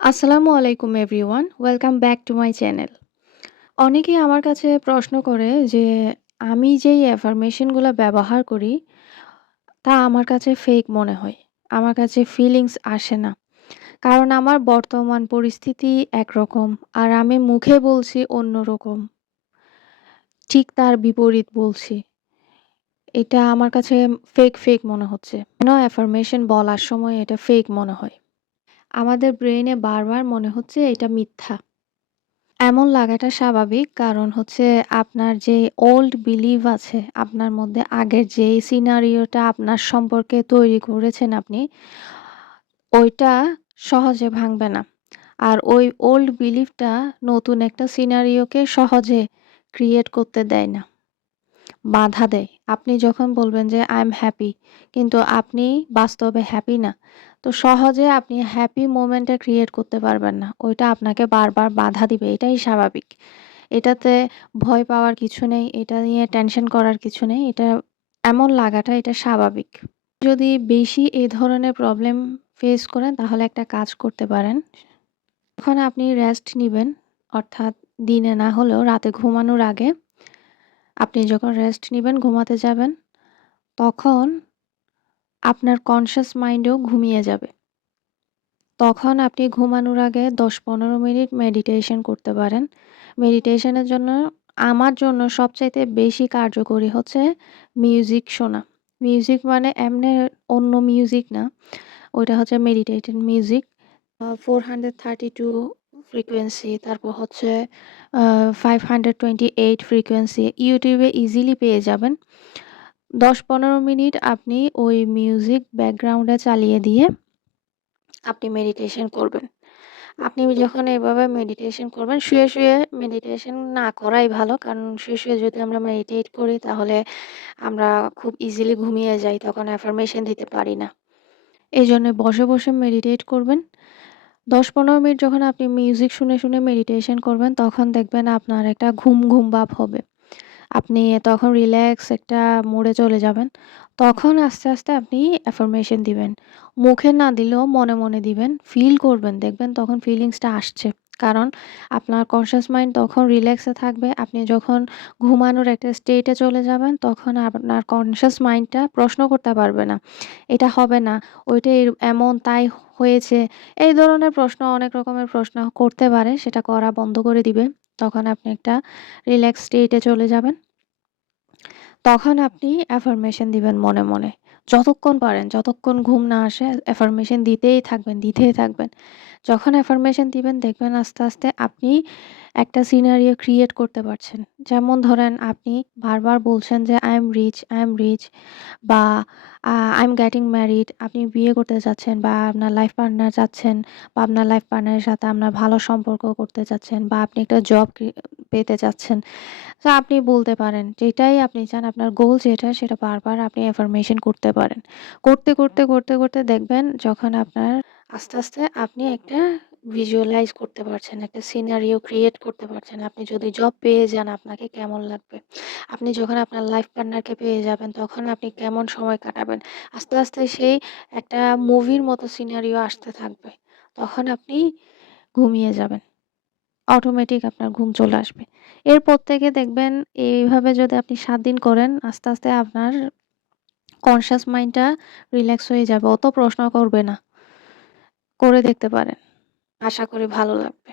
আসসালামু আলাইকুম everyone. Welcome back to my channel. অনেকেই আমার কাছে প্রশ্ন করে যে আমি যেই অ্যাফার্মেশন গুলা ব্যবহার করি, তা আমার কাছে ফেক মনে হয়। আমার কাছে ফিলিংস আসে না। কারণ আমার বর্তমান পরিস্থিতি একরকম আর আমি মুখে বলছি অন্যরকম। ঠিক তার বিপরীত বলছি। এটা আমার কাছে ফেক মনে হচ্ছে। কেন অ্যাফার্মেশন বলার সময় এটা ফেক মনে হয়? আমাদের ব্রেইনে বারবার মনে হচ্ছে এটা মিথ্যা। এমন লাগাটা স্বাভাবিক। কারণ হচ্ছে আপনার যে ওল্ড বিলিভ আছে, আপনার মধ্যে আগের যেই সিনারিওটা আপনার সম্পর্কে তৈরি করেছেন আপনি, ওইটা সহজে ভাঙবে না। আর ওই ওল্ড বিলিভটা নতুন একটা সিনারিওকে সহজে ক্রিয়েট করতে দেয় না। বাধা দেয়। আপনি যখন বলবেন যে, "আই এম হ্যাপি" কিন্তু আপনি বাস্তবে হ্যাপি না। তো সহজে আপনি হ্যাপি মোমেন্টটা ক্রিয়েট করতে পারবেন না। ওইটা আপনাকে বারবার বাধা দিবে। এটাই স্বাভাবিক। এটাতে ভয় পাওয়ার কিছু নেই। এটা নিয়ে টেনশন করার কিছু নেই। এটা এমন লাগাটা এটা স্বাভাবিক। যদি বেশি এ ধরনের প্রবলেম ফেস করেন তাহলে একটা কাজ করতে পারেন। যখন আপনি রেস্ট নিবেন, অর্থাৎ দিনে না হলেও রাতে ঘুমানোর আগে আপনি যখন রেস্ট নিবেন, ঘুমাতে যাবেন, তখন আপনার কনশাস মাইন্ডও ঘুমিয়ে যাবে। তখন আপনি ঘুমানোর আগে ১০-১৫ মিনিট মেডিটেশন করতে পারেন। মেডিটেশনের জন্য আমার জন্য সবচাইতে বেশি কার্যকরী হচ্ছে মিউজিক শোনা। মিউজিক মানে এমনে অন্য মিউজিক না। ওইটা হচ্ছে মেডিটেটেড মিউজিক। 432 ফ্রিকোয়েন্সি, তারপর হচ্ছে আ 528 ফ্রিকোয়েন্সি YouTube এ ইজিলি পেয়ে যাবেন। ১০-১৫ মিনিট আপনি ওই মিউজিক ব্যাকগ্রাউন্ডে চালিয়ে দিয়ে আপনি মেডিটেশন করবেন। আপনি যখন এভাবে মেডিটেশন করবেন, শুয়ে মেডিটেশন না করাই ভালো। কারণ শুয়ে যদি আমরা মেডিটেট করি তাহলে আমরা খুব ইজিলি ঘুমিয়ে যাই। তখন অ্যাফার্মেশন দিতে পারি না। এজন্য বসে মেডিটেট করবেন। ১০-১৫ মিনিট যখন আপনি মিউজিক শুনে মেডিটেশন করবেন, তখন দেখবেন আপনার একটা ঘুম ভাব হবে। আপনি তখন রিল্যাক্স একটা মোডে চলে যাবেন। তখন আস্তে আপনি অ্যাফার্মেশন দিবেন। মুখে না দিলেও মনে দিবেন। ফিল করবেন, দেখবেন তখন ফিলিংসটা আসছে। কারণ আপনার কনশাস মাইন্ড তখন রিল্যাক্সে থাকবে। আপনি যখন ঘুমানোর একটা স্টেটে চলে যাবেন, তখন আপনার কনশাস মাইন্ডটা প্রশ্ন করতে পারবে না। এটা হবে না, ওইটা এমন তাই হয়েছে। এই ধরনের প্রশ্ন, অনেক রকমের প্রশ্ন করতে পারে। সেটা করা বন্ধ করে দিবে। তখন আপনি একটা রিল্যাক্স স্টেটে চলে যাবেন। তখন আপনি অ্যাফার্মেশন দিবেন মনে। যতক্ষণ পারেন, যতক্ষণ ঘুম না আসে অ্যাফার্মেশন দিতেই থাকবেন। যখন অ্যাফার্মেশন দিবেন দেখবেন আস্তে আপনি একটা সিনারিও ক্রিয়েট করতে পারছেন। যেমন ধরেন আপনি বারবার বলছেন যে, আই এম রিচ" বা "আই এম গেটিং ম্যারিড" আপনি বিয়ে করতে চাচ্ছেন বা আপনার লাইফ পার্টনার চাচ্ছেন বা আপনার লাইফ পার্টনারের সাথে আপনার ভালো সম্পর্ক করতে চাচ্ছেন বা আপনি একটা জব পেতে চাচ্ছেন। তো আপনি বলতে পারেন যেটাই আপনি চান, আপনার গোল যেটা সেটা বারবার আপনি এফার্মেশন করতে পারেন। করতে দেখবেন যখন আপনার আস্তে আপনি একটা ভিজুয়ালাইজ করতে পারছেন, একটা সিনারিও ক্রিয়েট করতে পারছেন। আপনি যদি জব পেয়ে যান আপনাকে কেমন লাগবে? আপনি যখন আপনার লাইফ পার্টনারকে পেয়ে যাবেন তখন আপনি কেমন সময় কাটাবেন? আস্তে সেই একটা মুভির মতো সিনারিও আসতে থাকবে। তখন আপনি ঘুমিয়ে যাবেন। অটোমেটিক আপনার ঘুম চলে আসবে। এরপর থেকে দেখবেন এইভাবে যদি আপনি ৭ দিন করেন, আস্তে আপনার কনশাস মাইন্ডটা রিল্যাক্স হয়ে যাবে। অত প্রশ্ন করবে না। করে দেখতে পারেন। আশা করি ভালো লাগবে।